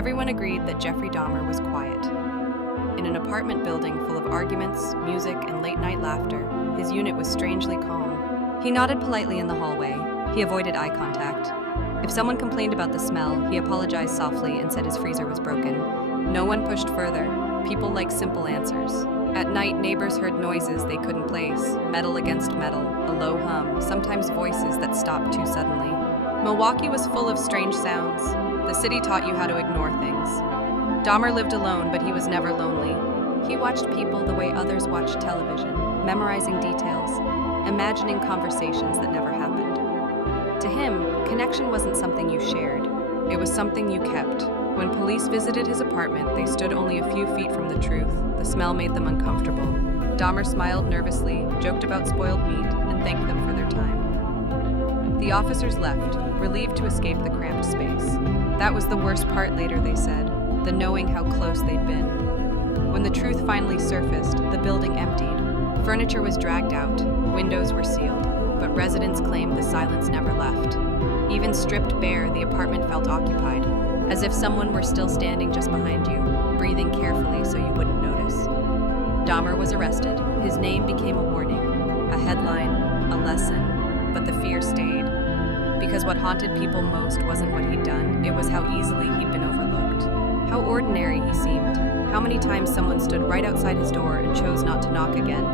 Everyone agreed that Jeffrey Dahmer was quiet. In an apartment building full of arguments, music, and late-night laughter, his unit was strangely calm. He nodded politely in the hallway. He avoided eye contact. If someone complained about the smell, he apologized softly and said his freezer was broken. No one pushed further. People liked simple answers. At night, neighbors heard noises they couldn't place, metal against metal, a low hum, sometimes voices that stopped too suddenly. Milwaukee was full of strange sounds. The city taught you how to ignore things. Dahmer lived alone, but he was never lonely. He watched people the way others watched television, memorizing details, imagining conversations that never happened. To him, connection wasn't something you shared. It was something you kept. When police visited his apartment, they stood only a few feet from the truth. The smell made them uncomfortable. Dahmer smiled nervously, joked about spoiled meat, and thanked them for their time. The officers left, relieved to escape the cramped space. That was the worst part later, they said, the knowing how close they'd been. When the truth finally surfaced, the building emptied. Furniture was dragged out, windows were sealed, but residents claimed the silence never left. Even stripped bare, the apartment felt occupied, as if someone were still standing just behind you, breathing carefully so you wouldn't notice. Dahmer was arrested. His name became a warning, a headline, a lesson, but the fear stayed. Because what haunted people most wasn't what he'd done, it was how easily he'd been overlooked. How ordinary he seemed, how many times someone stood right outside his door and chose not to knock again,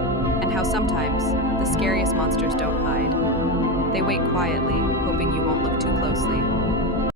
and how sometimes the scariest monsters don't hide. They wait quietly, hoping you won't look too closely.